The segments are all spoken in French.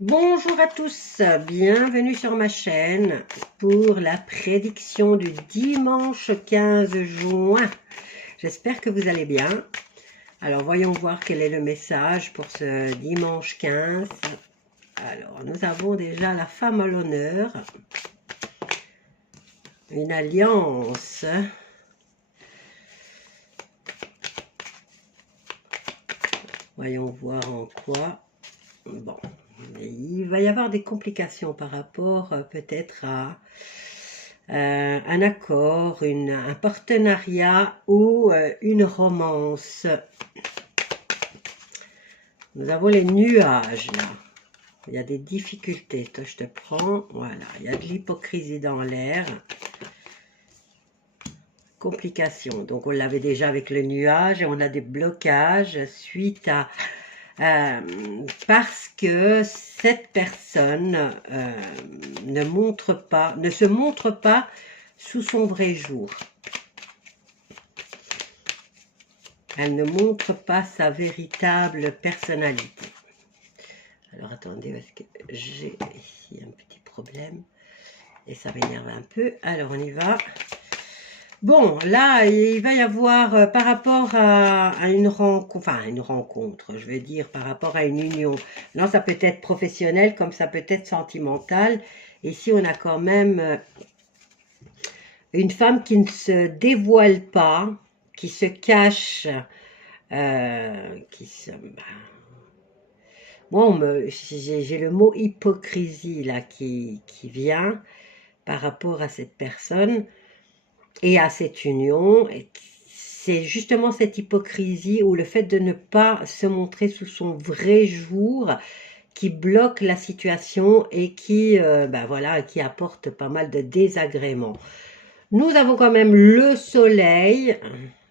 Bonjour à tous, bienvenue sur ma chaîne pour la prédiction du dimanche 15 juin. J'espère que vous allez bien. Alors voyons voir quel est le message pour ce dimanche 15. Alors nous avons déjà la femme à l'honneur, une alliance. Voyons voir en quoi. Bon, il va y avoir des complications par rapport peut-être à un accord, un partenariat ou une romance. Nous avons les nuages là. Il y a des difficultés. Toi, je te prends. Voilà, il y a de l'hypocrisie dans l'air. Complications. Donc, on l'avait déjà avec le nuage et on a des blocages suite à parce que cette personne ne se montre pas sous son vrai jour. Elle ne montre pas sa véritable personnalité. Alors attendez, parce que j'ai ici un petit problème et ça m'énerve un peu. Alors on y va. Bon, là, il va y avoir, par rapport à une rencontre, je veux dire, par rapport à une union. Là, ça peut être professionnel comme ça peut être sentimental. Ici, on a quand même une femme qui ne se dévoile pas, qui se cache, moi, j'ai le mot hypocrisie là qui vient par rapport à cette personne et à cette union. C'est justement cette hypocrisie ou le fait de ne pas se montrer sous son vrai jour qui bloque la situation et qui, voilà, qui apporte pas mal de désagréments. Nous avons quand même le soleil,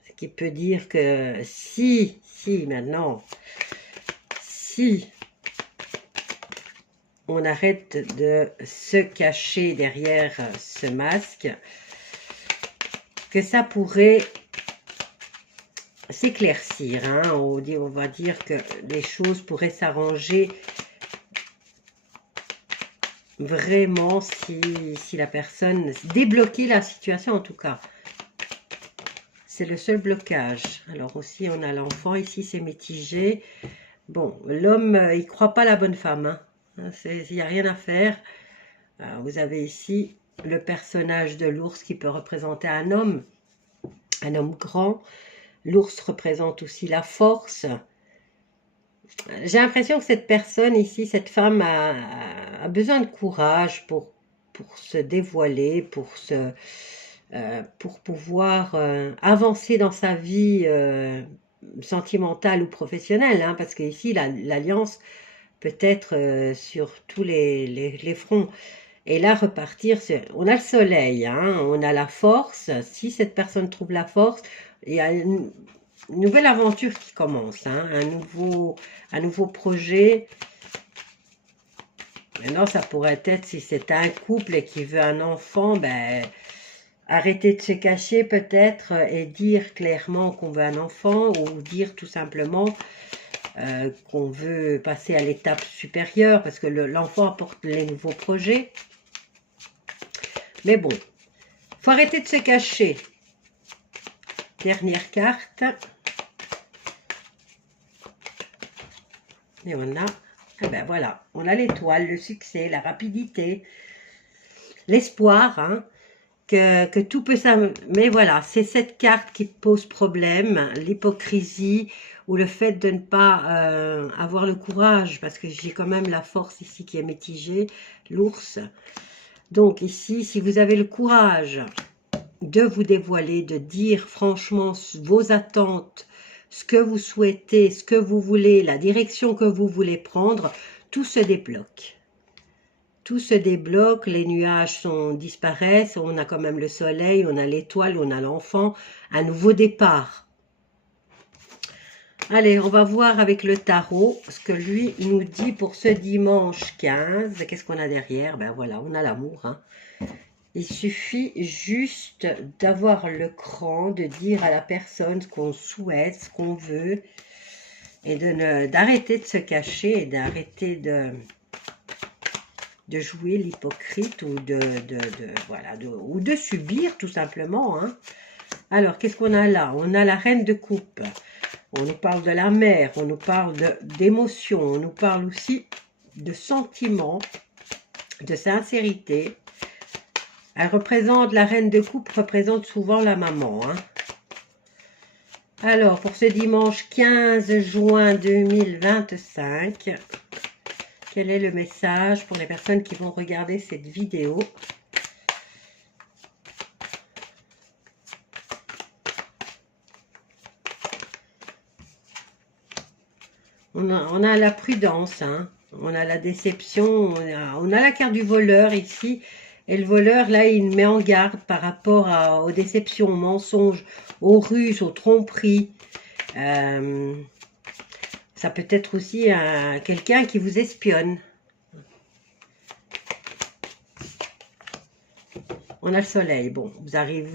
ce qui peut dire que si on arrête de se cacher derrière ce masque, que ça pourrait s'éclaircir. Hein. On va dire que les choses pourraient s'arranger vraiment si la personne... Débloquer la situation en tout cas. C'est le seul blocage. Alors aussi, on a l'enfant. Ici, c'est mitigé. Bon, l'homme, il ne croit pas la bonne femme. Hein. Il n'y a rien à faire. Alors, vous avez ici le personnage de l'ours qui peut représenter un homme grand. L'ours représente aussi la force. J'ai l'impression que cette personne ici, cette femme a besoin de courage pour se dévoiler, pour pouvoir avancer dans sa vie sentimentale ou professionnelle, hein, parce qu'ici, l'alliance peut être sur tous les fronts. Et là, repartir, on a le soleil, hein, on a la force. Si cette personne trouve la force, il y a une nouvelle aventure qui commence, hein, un nouveau projet. Maintenant, ça pourrait être, si c'est un couple et qui veut un enfant, arrêter de se cacher peut-être et dire clairement qu'on veut un enfant ou dire tout simplement qu'on veut passer à l'étape supérieure parce que l'enfant apporte les nouveaux projets. Mais bon, il faut arrêter de se cacher. Dernière carte. Et on a, voilà, on a l'étoile, le succès, la rapidité, l'espoir, hein, que tout peut s'améliorer. Mais voilà, c'est cette carte qui pose problème, l'hypocrisie ou le fait de ne pas avoir le courage, parce que j'ai quand même la force ici qui est mitigée, l'ours. Donc ici, si vous avez le courage de vous dévoiler, de dire franchement vos attentes, ce que vous souhaitez, ce que vous voulez, la direction que vous voulez prendre, tout se débloque. Tout se débloque, les nuages disparaissent, on a quand même le soleil, on a l'étoile, on a l'enfant, un nouveau départ. Allez, on va voir avec le tarot ce que lui nous dit pour ce dimanche 15. Qu'est-ce qu'on a derrière? Ben voilà, on a l'amour. Hein. Il suffit juste d'avoir le cran, de dire à la personne ce qu'on souhaite, ce qu'on veut, et d'arrêter de se cacher et d'arrêter de de jouer l'hypocrite ou voilà, ou de subir tout simplement. Hein. Alors, qu'est-ce qu'on a là? On a la reine de coupe. On nous parle de la mère, on nous parle d'émotions, on nous parle aussi de sentiments, de sincérité. Elle représente, la reine de coupe représente souvent la maman. Hein. Alors, pour ce dimanche 15 juin 2025, quel est le message pour les personnes qui vont regarder cette vidéo? On a la prudence, hein. On a la déception, on a la carte du voleur ici. Et le voleur, là, il met en garde par rapport aux déceptions, aux mensonges, aux ruses, aux tromperies. Ça peut être aussi quelqu'un qui vous espionne. On a le soleil. Bon, vous arrivez,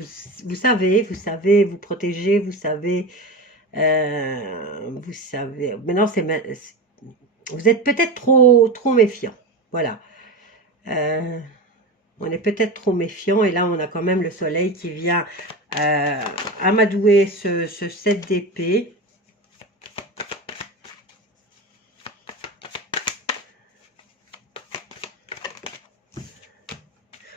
vous savez vous protéger, vous savez. Maintenant, vous êtes peut-être trop méfiant. Voilà. On est peut-être trop méfiant. Et là, on a quand même le soleil qui vient amadouer ce 7 d'épée.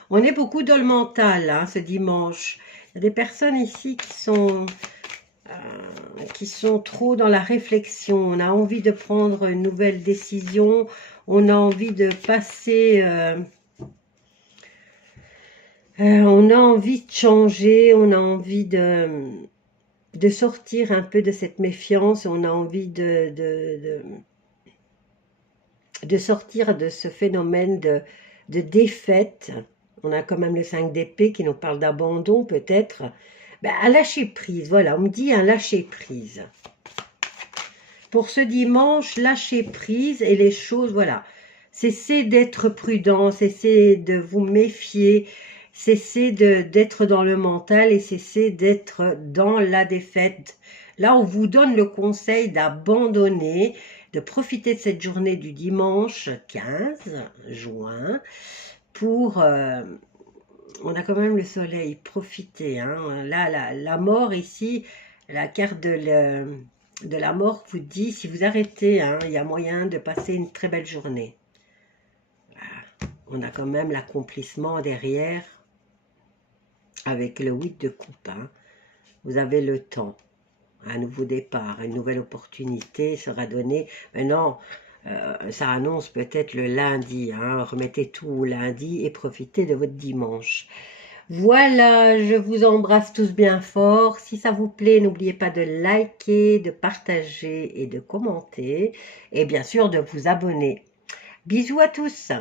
On est beaucoup dans le mental, hein, ce dimanche. Il y a des personnes ici qui sont trop dans la réflexion. On a envie de prendre une nouvelle décision. On a envie de passer... on a envie de changer. On a envie de sortir un peu de cette méfiance. On a envie de sortir de ce phénomène de défaite. On a quand même le 5 d'épée qui nous parle d'abandon peut-être. Ben, à lâcher prise, voilà, on me dit un lâcher prise. Pour ce dimanche, lâcher prise et les choses, voilà. Cessez d'être prudent, cessez de vous méfier, cessez d'être dans le mental et cessez d'être dans la défaite. Là, on vous donne le conseil d'abandonner, de profiter de cette journée du dimanche 15 juin pour... on a quand même le soleil, profitez. Hein. Là, la mort ici, la carte de la mort vous dit, si vous arrêtez, hein, il y a moyen de passer une très belle journée. Voilà. On a quand même l'accomplissement derrière, avec le 8 de coupe. Hein. Vous avez le temps, un nouveau départ, une nouvelle opportunité sera donnée. Maintenant, ça annonce peut-être le lundi, hein, remettez tout au lundi et profitez de votre dimanche. Voilà, je vous embrasse tous bien fort. Si ça vous plaît, n'oubliez pas de liker, de partager et de commenter. Et bien sûr, de vous abonner. Bisous à tous.